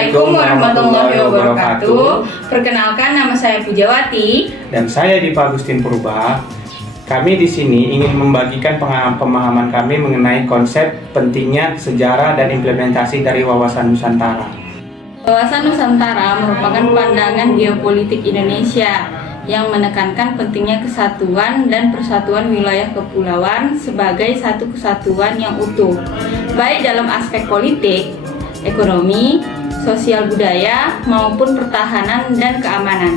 Assalamualaikum warahmatullahi wabarakatuh. Perkenalkan, nama saya Pujawati dan saya Dipa Agustin Purba. Kami di sini ingin membagikan pemahaman kami mengenai konsep pentingnya sejarah dan implementasi dari wawasan Nusantara. Wawasan Nusantara merupakan pandangan geopolitik Indonesia yang menekankan pentingnya kesatuan dan persatuan wilayah kepulauan sebagai satu kesatuan yang utuh, baik dalam aspek politik, ekonomi, sosial budaya, maupun pertahanan dan keamanan.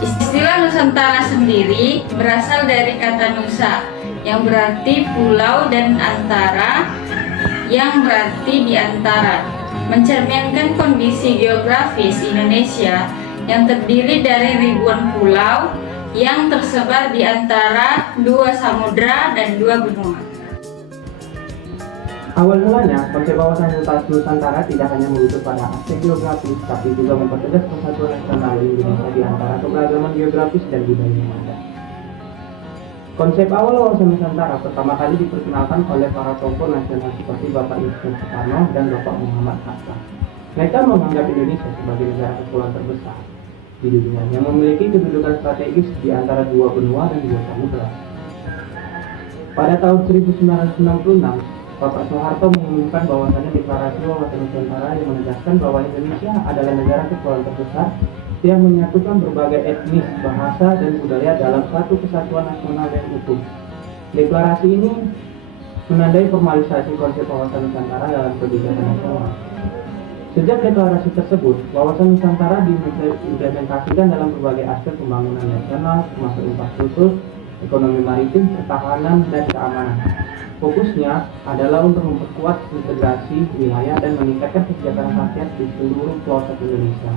Istilah Nusantara sendiri berasal dari kata Nusa yang berarti pulau dan antara yang berarti di antara, mencerminkan kondisi geografis Indonesia yang terdiri dari ribuan pulau yang tersebar di antara dua samudra dan dua benua. Awal mulanya, konsep wawasan Nusantara tidak hanya merujuk pada aspek geografis, tapi juga mempertegas persatuan nasional Indonesia di antara keberagaman geografis dan budaya yang ada. Konsep awal wawasan Nusantara pertama kali diperkenalkan oleh para tokoh nasional seperti Bapak Insinyur Soekarno dan Bapak Muhammad Hatta. Mereka menganggap Indonesia sebagai negara kepulauan terbesar di dunia yang memiliki kedudukan strategis di antara dua benua dan dua samudra. Pada tahun 1966, Bapak Soeharto mengumumkan bahwasannya Deklarasi Wawasan Nusantara yang menegaskan bahwa Indonesia adalah negara kepulauan terbesar yang menyatukan berbagai etnis, bahasa, dan budaya dalam satu kesatuan nasional yang utuh. Deklarasi ini menandai formalisasi konsep wawasan Nusantara dalam kebijakan nasional. Sejak deklarasi tersebut, wawasan Nusantara diimplementasikan dalam berbagai aspek pembangunan nasional, termasuk infrastruktur, ekonomi maritim, pertahanan, dan keamanan. Fokusnya adalah untuk memperkuat integrasi wilayah dan meningkatkan kesejahteraan rakyat di seluruh pelosok Indonesia.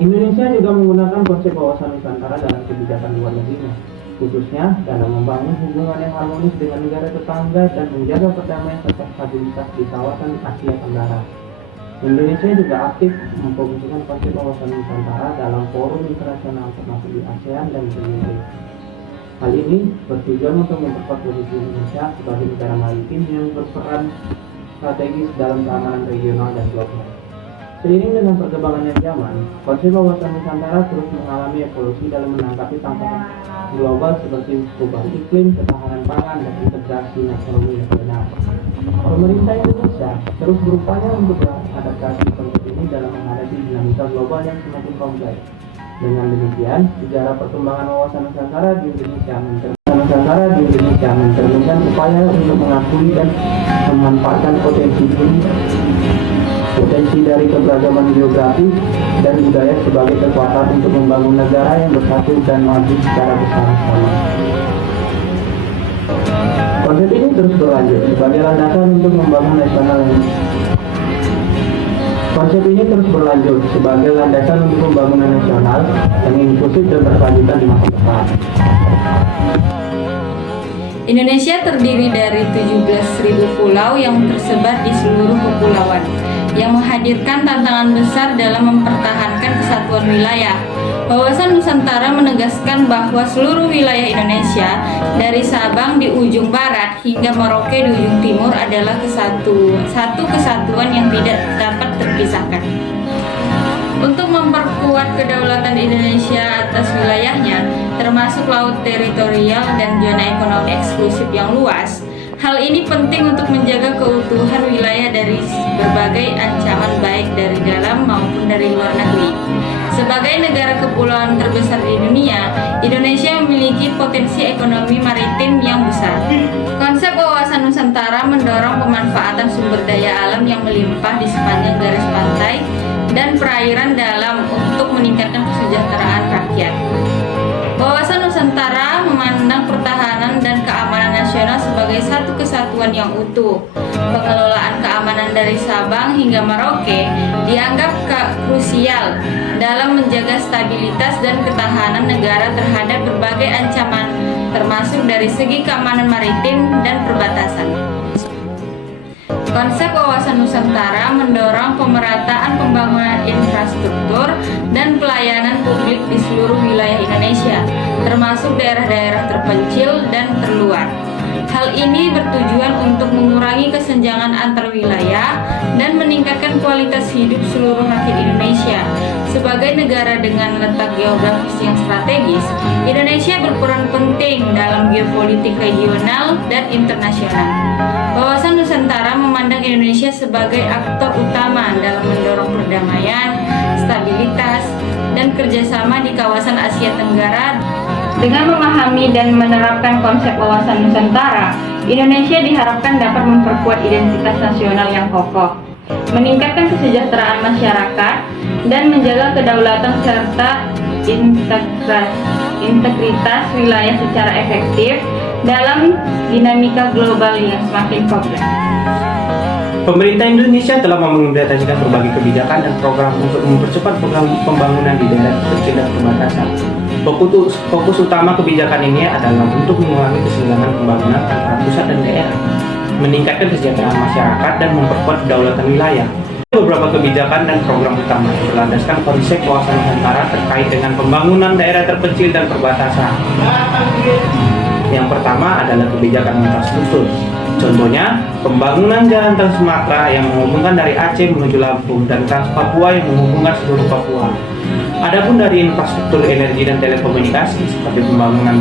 Indonesia juga menggunakan konsep wawasan Nusantara dalam kebijakan luar negerinya, khususnya dalam membangun hubungan yang harmonis dengan negara tetangga dan menjaga perdamaian serta stabilitas di kawasan Asia Tenggara. Indonesia juga aktif mempromosikan konsep wawasan Nusantara dalam forum internasional termasuk di ASEAN dan PBB. Hal ini bertujuan untuk memperkuat posisi Indonesia sebagai negara maritim yang berperan strategis dalam keamanan regional dan global. Seiring dengan perkembangannya zaman, konsep wawasan Nusantara terus mengalami evolusi dalam menanggapi tantangan global seperti perubahan iklim, ketahanan pangan, dan integrasi ekonomi nasional. Pemerintah Indonesia terus berupaya untuk beradaptasi konsep ini dalam menghadapi dinamika global yang semakin kompleks. Dengan demikian, sejarah perkembangan wawasan Nusantara di Indonesia mencerminkan upaya untuk mengakui dan memanfaatkan potensi dari keberagaman geografi dan budaya sebagai kekuatan untuk membangun negara yang bersatu dan maju secara bersama-sama. Konsep ini terus berlanjut sebagai landasan untuk membangun nasional yang inklusif dan berkelanjutan di masa depan. Indonesia terdiri dari 17.000 pulau yang tersebar di seluruh kepulauan, yang menghadirkan tantangan besar dalam mempertahankan kesatuan wilayah. Wawasan Nusantara menegaskan bahwa seluruh wilayah Indonesia, dari Sabang di ujung barat hingga Merauke di ujung timur adalah satu kesatuan yang tidak dapat terpisahkan. Untuk memperkuat kedaulatan Indonesia atas wilayahnya, termasuk laut teritorial dan zona ekonomi eksklusif yang luas, hal ini penting untuk menjaga keutuhan wilayah dari berbagai ancaman baik dari dalam maupun dari luar negeri. Sebagai negara kepulauan terbesar di dunia, Indonesia memiliki potensi ekonomi maritim yang besar. Konsep wawasan Nusantara mendorong pemanfaatan sumber daya alam yang melimpah di sepanjang garis pantai dan perairan dalam untuk meningkatkan kesejahteraan rakyat. Wawasan Nusantara memandang pertahanan dan keamanan nasional sebagai satu kesatuan yang utuh. Pengelolaan keamanan dari Sabang hingga Merauke dianggap krusial dalam menjaga stabilitas dan ketahanan negara terhadap berbagai ancaman, termasuk dari segi keamanan maritim dan perbatasan. Konsep wawasan Nusantara mendorong pemerataan pembangunan infrastruktur dan pelayanan publik di seluruh wilayah Indonesia, termasuk daerah-daerah terpencil dan terluar. Hal Hal ini bertujuan untuk mengurangi kesenjangan antar wilayah dan meningkatkan kualitas hidup seluruh rakyat Indonesia. Sebagai negara dengan letak geografis yang strategis, Indonesia berperan penting dalam geopolitik regional dan internasional. Wawasan Nusantara memandang Indonesia sebagai aktor utama dalam mendorong perdamaian, stabilitas, dan kerjasama di kawasan Asia Tenggara. Dengan memahami dan menerapkan konsep wawasan Nusantara, Indonesia diharapkan dapat memperkuat identitas nasional yang kokoh, meningkatkan kesejahteraan masyarakat, dan menjaga kedaulatan serta integritas wilayah secara efektif dalam dinamika global yang semakin kompleks. Pemerintah Indonesia telah mengimplementasikan berbagai kebijakan dan program untuk mempercepat program pembangunan di daerah terpencil dan perbatasan. Fokus utama kebijakan ini adalah untuk mengurangi kesenjangan pembangunan antara pusat dan daerah, meningkatkan kesejahteraan masyarakat, dan memperkuat kedaulatan wilayah. Beberapa kebijakan dan program utama yang berlandaskan konsep wawasan Nusantara terkait dengan pembangunan daerah terpencil dan perbatasan. Yang pertama adalah kebijakan infrastruktur. Contohnya, pembangunan jalan Trans Sumatera yang menghubungkan dari Aceh menuju Lampung dan Trans Papua yang menghubungkan seluruh Papua. Adapun dari infrastruktur energi dan telekomunikasi seperti pembangunan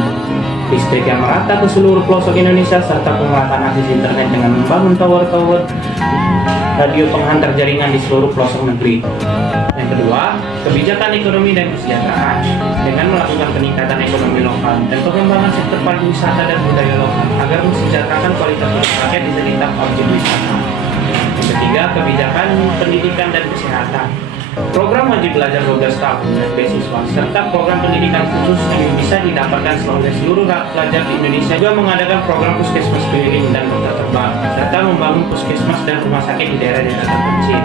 listrik yang merata ke seluruh pelosok Indonesia serta pemerataan akses internet dengan membangun tower-tower radio penghantar jaringan di seluruh pelosok negeri. Yang kedua, kebijakan ekonomi dan kesejahteraan dengan melakukan peningkatan ekonomi lokal dan pengembangan sektor pariwisata dan budaya lokal agar mensejahterakan kualitas hidup rakyat di sekitar objek wisata. Yang ketiga, kebijakan pendidikan dan kesehatan. Program wajib belajar 12 tahun dan beasiswa serta program pendidikan khusus yang bisa didapatkan oleh seluruh pelajar di Indonesia juga mengadakan program puskesmas keliling dan dokter terbang serta membangun puskesmas dan rumah sakit di daerah-daerah terpencil.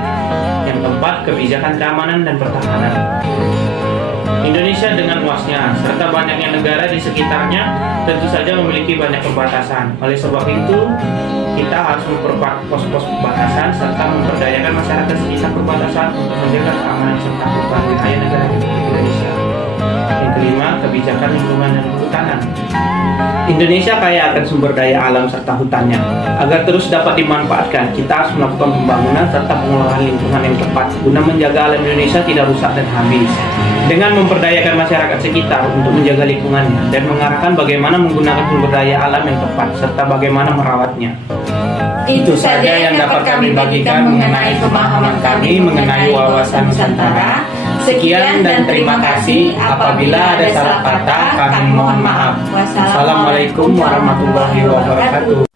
Yang keempat, kebijakan keamanan dan pertahanan. Indonesia dengan luasnya serta banyaknya negara di sekitarnya tentu saja memiliki banyak perbatasan. Oleh sebab itu, kita harus memperkuat pos-pos perbatasan serta memberdayakan masyarakat sekitar perbatasan untuk menjaga keamanan serta keutuhan wilayah negara Indonesia. Yang kelima, kebijakan lingkungan dan kehutanan. Indonesia kaya akan sumber daya alam serta hutannya. Agar terus dapat dimanfaatkan, kita harus melakukan pembangunan serta pengelolaan lingkungan yang tepat guna menjaga alam Indonesia tidak rusak dan habis. Dengan memperdayakan masyarakat sekitar untuk menjaga lingkungannya dan mengarahkan bagaimana menggunakan sumber daya alam yang tepat serta bagaimana merawatnya. Itu saja yang dapat kami bagikan mengenai pemahaman kami mengenai wawasan Nusantara. Sekian dan terima kasih. Apabila ada salah kata, kami mohon maaf. Wassalamualaikum warahmatullahi wabarakatuh.